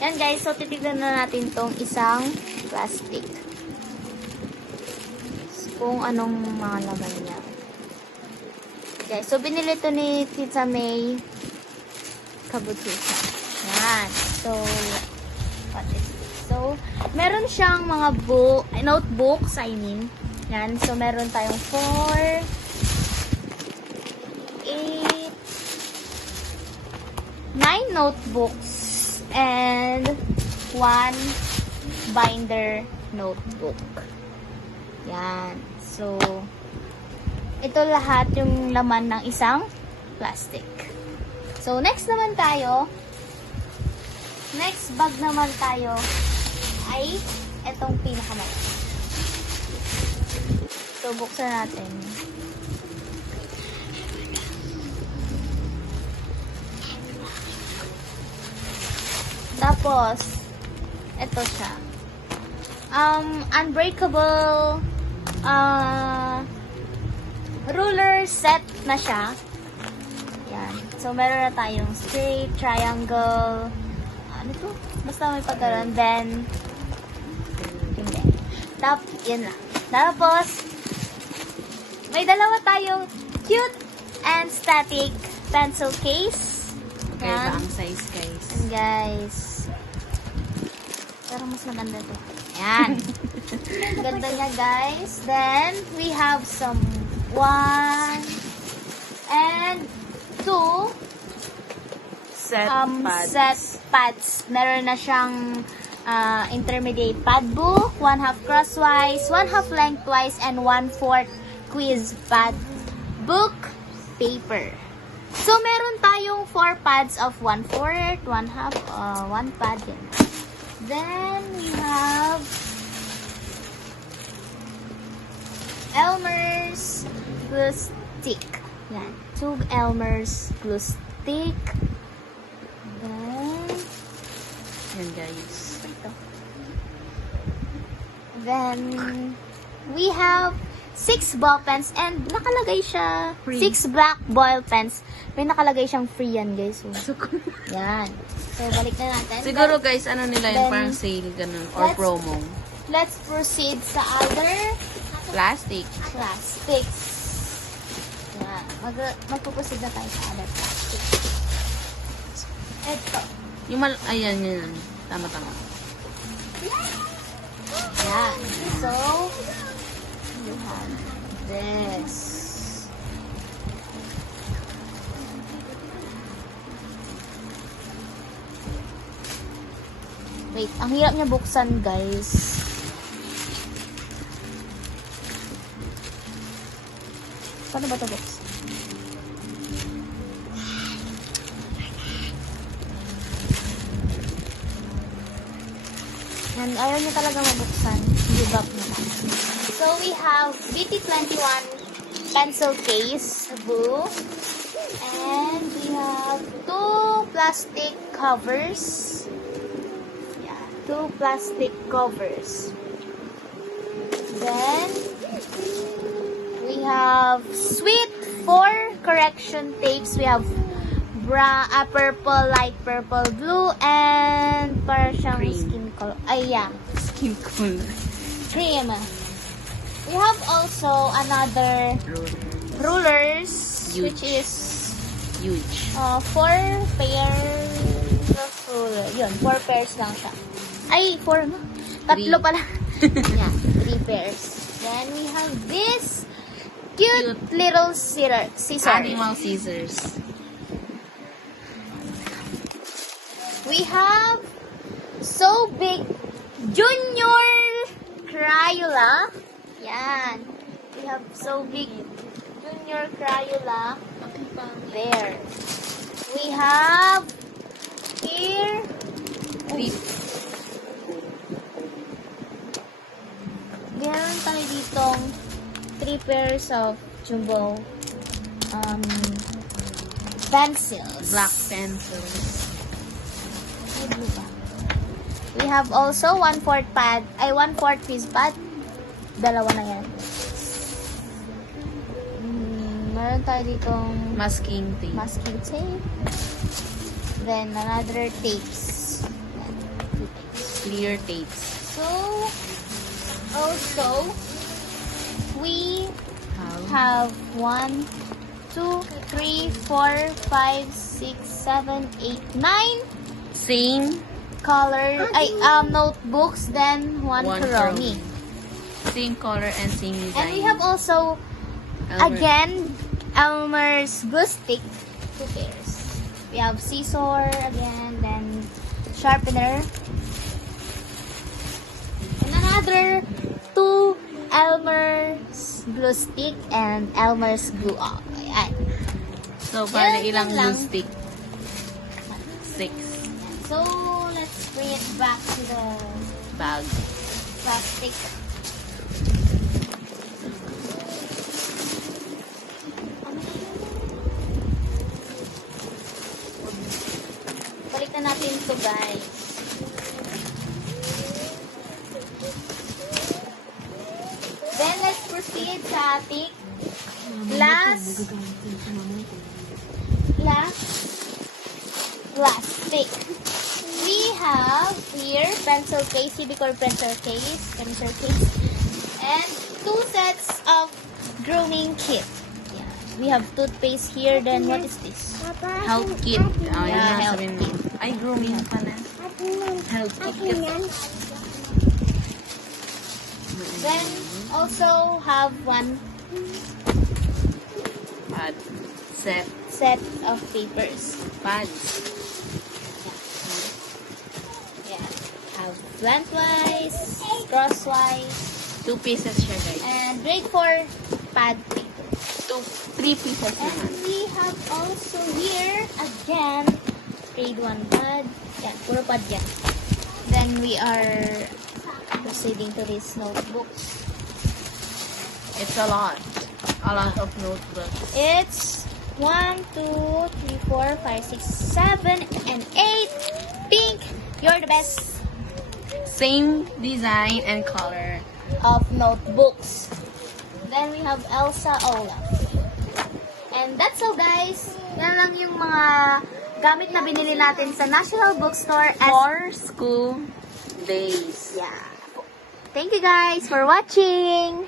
Yan guys, so titignan na natin tong isang plastic. Kung anong mga laman niya. Okay, so binili to ni Tita May Kabutusa. Yan. So, what is this? So, meron siyang mga notebooks, I mean. Yan. So, meron tayong 4, 8, 9 notebooks and 1 binder notebook. Yan. So, ito lahat yung laman ng isang plastic. So, next bag naman tayo ay itong pinakamalaki. So, buksan natin. Tapos, ito siya. Unbreakable ruler set na siya. Yan. So, meron na tayong straight, triangle, ano to? Basta may pagkaroon. Then, hindi. Yan na. Tapos, may dalawa tayong cute and static pencil case. Okay, ba ang size, guys? And guys. Pero mas maganda to. Yan. Ganda niya, guys. Then, we have some 1 and 2 Set pads. Meron na siyang intermediate pad book, 1/2 crosswise, 1/2 lengthwise, and 1/4 quiz pad book paper. So, meron tayong 4 pads of 1/4, 1/2, 1 pad din. Then, we have Elmer's glue stick. Yan. 2 Elmer's glue stick. Then, yan, guys. ito. Then, we have 6 ball pens and nakalagay siya. Free. 6 black ball pens. May nakalagay siyang free yan, guys. So, yan. So, balik na natin. Siguro, guys, ano nila then, yun, parang sale, ganun, or promo. Let's proceed sa other Plastic. plastics. Yan. Magpuproceed na tayo sa other plastics. Ito. Yung ayan, yan. Tama. Yan. So, you have this. Wait, ang hirap niya buksan, guys. Paano ba ito buksan? And ayaw niya talaga mabuksan. Give up na. So, we have BT21 pencil case, blue. And we have 2 plastic covers. Yeah, 2 plastic covers. Then, we have sweet 4 correction tapes. We have purple, light purple, blue, and para siyang Cream. skin color. Ay, yeah. Skin color. Cream. We have also another rulers, Huge. which is Huge. 4 pairs of ruler. Yun, 4 pairs lang siya. Ay, 4 no? Tatlo 3. pala. Yeah, 3 pairs. Then we have this cute little scissors. Animal scissors. We have so big junior Crayola. Yan. We have so big junior Crayola. There. We have here. Meron tayo ditong 3 pairs of jumbo pencils. Black pencils. We have also 1/4 pad, 1/4 quiz pad. Dalawa na yan. Meron tayo ditong Masking tape. masking tape. Then another tapes. Yan. Clear tapes. So, also, we How? have 1, 2, 3, 4, 5, 6, 7, 8, 9 Same. notebooks, then one Kuromi. Same color and same design. And we have also, Elmer. again, Elmer's glue stick, 2 pairs. We have scissor again, then sharpener. And another 2 Elmer's glue stick and Elmer's glue up. Ayan. So, bali Yan ilang lang. glue stick? 6. So, let's bring it back to the Bag. plastic. Balik na natin to, guys. Then, let's proceed sa ating last plastic. We have here pencil case, Ubicore pencil case, and 2 sets of grooming kit. Yeah. We have toothpaste here. Then what is this? Health kit. Oh, Yeah, yun na health sabihin mo. Ay, grooming pala. Health kit. Then also have 1 Pad. Set. set of papers. Pads. Yeah. Have lengthwise, crosswise, 2 pieces siya, guys. and grade 4 pad paper. 3 pieces And naman. we have also here, again, grade 1 pad. Yeah, puro pad yan. Then we are proceeding to these notebooks. It's a lot. A lot of notebooks. It's 1, 2, 3, 4, 5, 6, 7, and 8. Pink, you're the best Same design and color. of notebooks. Then we have Elsa Olaf. And that's all, guys. Yan lang yung mga gamit na binili natin sa National Bookstore. For school days. Yeah. Thank you guys for watching.